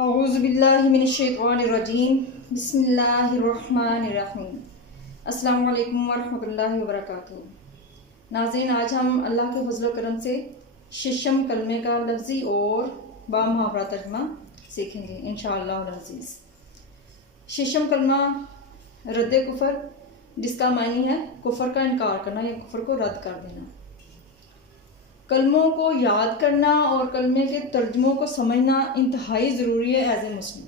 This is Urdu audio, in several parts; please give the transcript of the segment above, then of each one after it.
اعوذ باللہ من الشیطان الرجیم بسم اللہ الرحمن الرحیم۔ السلام علیکم ورحمۃ اللہ وبرکاتہ۔ ناظرین، آج ہم اللہ کے فضل و کرم سے ششم کلمے کا لفظی اور بامحاورہ ترجمہ سیکھیں گے انشاءاللہ العزیز۔ ششم کلمہ رد کفر، جس کا معنی ہے کفر کا انکار کرنا یا کفر کو رد کر دینا۔ کلموں کو یاد کرنا اور کلمے کے ترجموں کو سمجھنا انتہائی ضروری ہے ایز اے مسلم،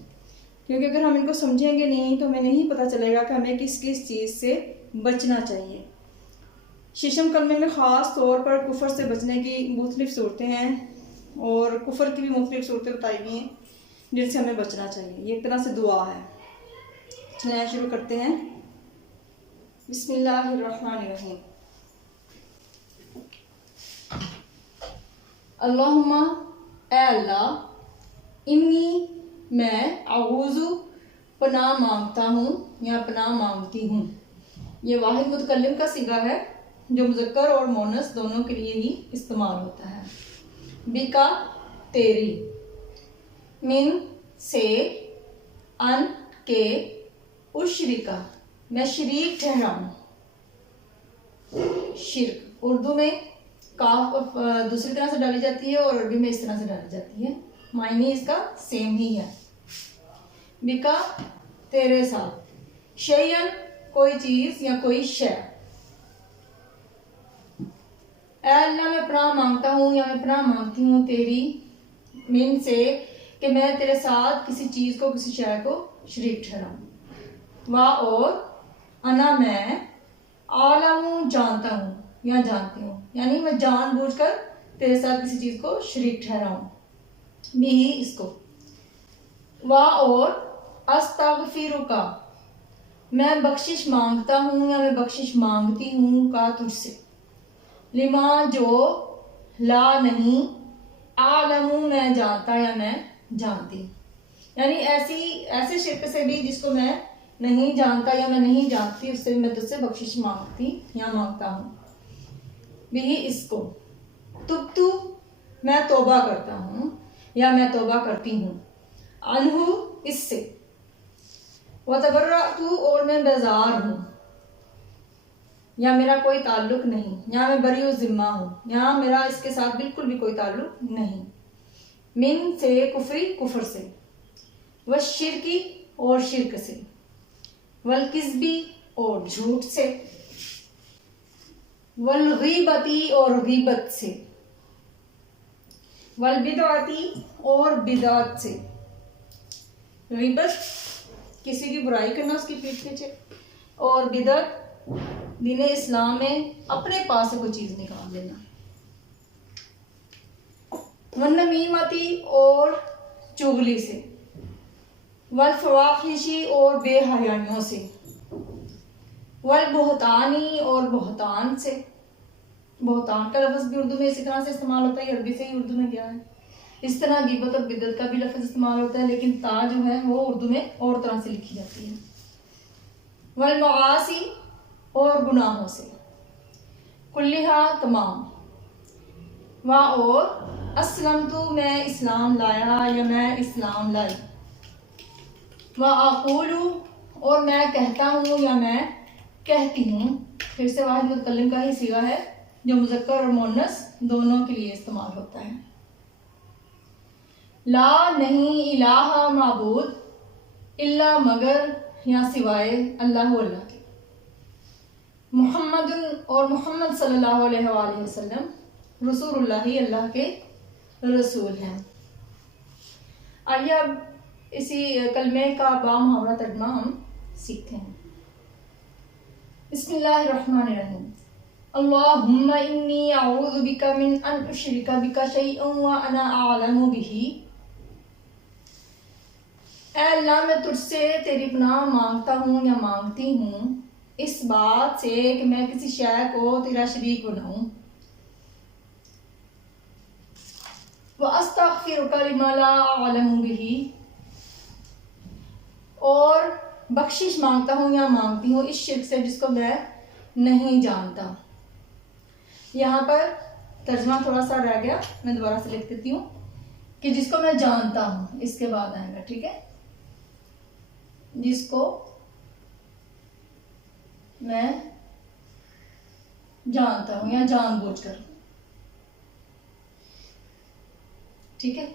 کیونکہ اگر ہم ان کو سمجھیں گے نہیں تو ہمیں نہیں پتہ چلے گا کہ ہمیں کس کس چیز سے بچنا چاہیے۔ ششم کلمے میں خاص طور پر کفر سے بچنے کی مختلف صورتیں ہیں اور کفر کی بھی مختلف صورتیں بتائی گئی ہیں جن سے ہمیں بچنا چاہیے۔ یہ ایک طرح سے دعا ہے۔ چلیں شروع کرتے ہیں۔ بسم اللہ الرحمن الرحیم۔ اللہم، اے اللہ، انی، میں، اعوذ، پناہ مانگتا ہوں یا پناہ مانگتی ہوں۔ یہ واحد متکلم کا صیغہ ہے جو مذکر اور مؤنث دونوں کے لیے ہی استعمال ہوتا ہے۔ بکا، تیری، من، سے، ان، کے، اشرکا، میں شریک ٹھہراؤں۔ شرک اردو میں کاف دوسری طرح سے ڈالی جاتی ہے اور عربی میں اس طرح سے ڈالی جاتی ہے، معنی اس کا سیم ہی ہے۔ بکا، تیرے ساتھ، شیئن، کوئی چیز یا کوئی شے۔ اے اللہ، میں پناہ مانگتا ہوں یا میں پناہ مانگتی ہوں تیری، من، سے، کہ میں تیرے ساتھ کسی چیز کو کسی شے کو شریک ٹھہراؤں۔ وا، اور، انا، میں، عالم، جانتا ہوں یا جانتی ہوں، یعنی میں جان بوجھ کر تیرے ساتھ کسی چیز کو شریک ٹھہراؤں۔ بھی، اس کو۔ وا، اور، استغفرکا، میں بخشش مانگتا ہوں یا میں بخشش مانگتی ہوں کا تجھ سے۔ لما، جو، لا، نہیں، عالم، میں جانتا یا میں جانتی، یعنی ایسے شرک سے بھی جس کو میں نہیں جانتا یا میں نہیں جانتی، اس سے بھی میں تجھ سے بخشش مانگتی یا مانگتا ہوں۔ بھی، اس کو۔ تبتو، میں توبہ کرتا ہوں یا میں توبہ کرتی ہوں۔ عنہ، اس سے۔ وتبرأت، اور میں بیزار ہوں یا میرا کوئی تعلق نہیں، یا میں بری الذمہ ہوں یا میرا اس کے ساتھ بالکل بھی کوئی تعلق نہیں۔ من، سے، کفری، کفر سے۔ والشرکی، اور شرک سے۔ والکذبی، اور جھوٹ سے۔ والغیبتی، اور غیبت سے۔ والبدعتی، اور بدعت سے۔ غیبت، کسی کی برائی کرنا اس کی پیٹھ پیچھے، اور بدعت، دین اسلام میں اپنے پاس سے کوئی چیز نکال لینا۔ والنمیمتی، اور چغلی سے۔ والفواحشی، اور بے حیائیوں سے۔ والبہتانی، اور بہتان سے۔ بہتان کا لفظ بھی اردو میں اسی طرح سے استعمال ہوتا ہے، عربی سے ہی اردو میں گیا ہے۔ اس طرح غیبت اور بدعت کا بھی لفظ استعمال ہوتا ہے، لیکن تا جو ہے وہ اردو میں اور طرح سے لکھی جاتی ہے۔ والمعاصی، اور گناہوں سے۔ کلہا، تمام۔ وا، اور، اسلمت، میں اسلام لایا یا میں اسلام لائی۔ واقول، اور میں کہتا ہوں یا میں کہتی ہوں۔ پھر سے واحد متکلم کا ہی صیغہ ہے جو مذکر اور مؤنث دونوں کے لیے استعمال ہوتا ہے۔ لا، نہیں، الہ، معبود، الا، مگر یا سوائے، اللہ، اللہ کے۔ محمد، اور محمد صلی اللہ علیہ وآلہ وسلم، رسول اللہ، اللہ کے رسول ہیں۔ آئیے اب اسی کلمے کا بامحاورہ ترجمہ ہم سیکھتے ہیں۔ بسم اللہ الرحمن الرحیم۔ اللہم انی اعوذ بک من ان اشرک بک شیئا وانا اعلم بہ۔ اے اللہ، میں تجھ سے تیری پناہ مانگتا ہوں یا مانگتی ہوں اس بات سے کہ میں کسی شے کو تیرا شریک بناؤں۔ وَأَسْتَغْفِرُكَ لِمَا لَا أَعْلَمُ بِهِ، اور بخشش مانگتا ہوں یا مانگتی ہوں اس شرک سے جس کو میں نہیں جانتا۔ یہاں پر ترجمہ تھوڑا سا رہ گیا، میں دوبارہ سے لکھ دیتی ہوں۔ کہ جس کو میں جانتا ہوں، اس کے بعد آئے گا، ٹھیک ہے، جس کو میں جانتا ہوں یا جان بوجھ کر، ٹھیک ہے،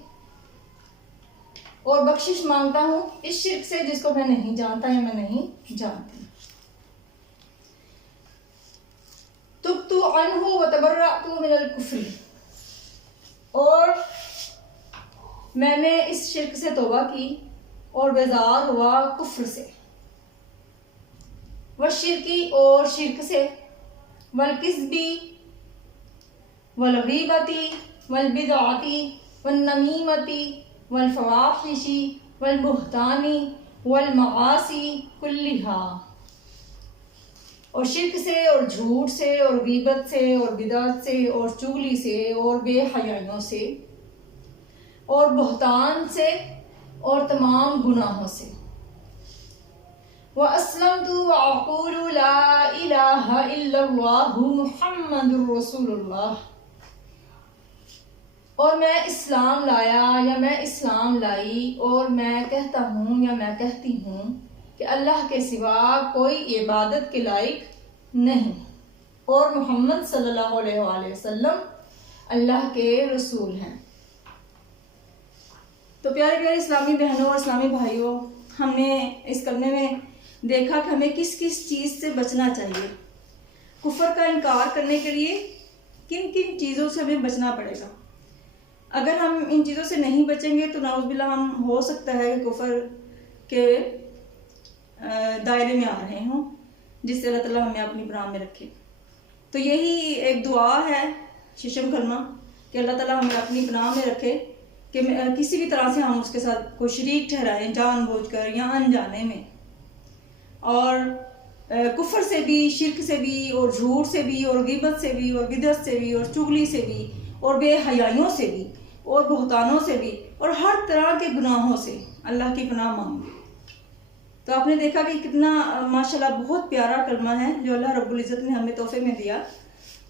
اور بخشش مانگتا ہوں اس شرک سے جس کو میں نہیں جانتا یا میں نہیں جانتی۔ تبت عنہ وتبرأت من الکفر، اور میں نے اس شرک سے توبہ کی اور بیزار ہوا کفر سے، والشرکی، اور شرک سے، والکذبی، والغیبتی، والبدعتی، والنمیمتی، والفواحشی، والبہتانی، والمعاصی کلہا، اور شرک سے اور جھوٹ سے اور غیبت سے اور بدعت سے اور چغلی سے اور بے حیائیوں سے اور بہتان سے اور تمام گناہوں سے۔ وَأَسْلَمْتُ وَأَقُولُ لَا إِلَٰهَ إِلَّا اللَّهُ مُحَمَّدٌ رَّسُولُ اللَّهِ، اور میں اسلام لایا یا میں اسلام لائی اور میں کہتا ہوں یا میں کہتی ہوں کہ اللہ کے سوا کوئی عبادت کے لائق نہیں، اور محمد صلی اللہ علیہ وآلہ وسلم اللہ کے رسول ہیں۔ تو پیارے پیارے اسلامی بہنوں اور اسلامی بھائیوں، ہم نے اس کلمے میں دیکھا کہ ہمیں کس کس چیز سے بچنا چاہیے۔ کفر کا انکار کرنے کے لیے کن کن چیزوں سے ہمیں بچنا پڑے گا۔ اگر ہم ان چیزوں سے نہیں بچیں گے تو نعوذ باللہ ہم ہو سکتا ہے کہ کفر کے دائرے میں آ رہے ہوں، جس سے اللہ تعالیٰ ہمیں اپنی پناہ میں رکھے۔ تو یہی ایک دعا ہے ششم کلمہ کہ اللہ تعالیٰ ہمیں اپنی پناہ میں رکھے کہ کسی بھی طرح سے ہم اس کے ساتھ کوئی شریک ٹھہرائیں، جان بوجھ کر یا انجانے میں، اور کفر سے بھی، شرک سے بھی، اور جھوٹ سے بھی، اور غیبت سے بھی، اور بدعت سے بھی، اور چغلی سے بھی، اور بے حیائیوں سے بھی، اور بہتانوں سے بھی، اور ہر طرح کے گناہوں سے اللہ کی پناہ مانگے۔ تو آپ نے دیکھا کہ کتنا ماشاءاللہ بہت پیارا کلمہ ہے جو اللہ رب العزت نے ہمیں تحفے میں دیا۔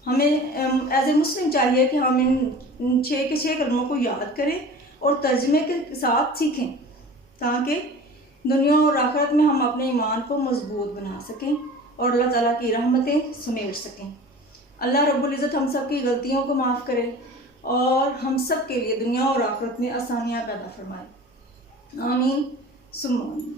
ہمیں ایز اے مسلم چاہیے کہ ہم ان 6 کے 6 کلموں کو یاد کریں اور ترجمے کے ساتھ سیکھیں، تاکہ دنیا اور آخرت میں ہم اپنے ایمان کو مضبوط بنا سکیں اور اللہ تعالیٰ کی رحمتیں سمیٹ سکیں۔ اللہ رب العزت ہم سب کی غلطیوں کو معاف کرے اور ہم سب کے لیے دنیا اور آخرت میں آسانیاں پیدا فرمائے۔ آمین ثم آمین۔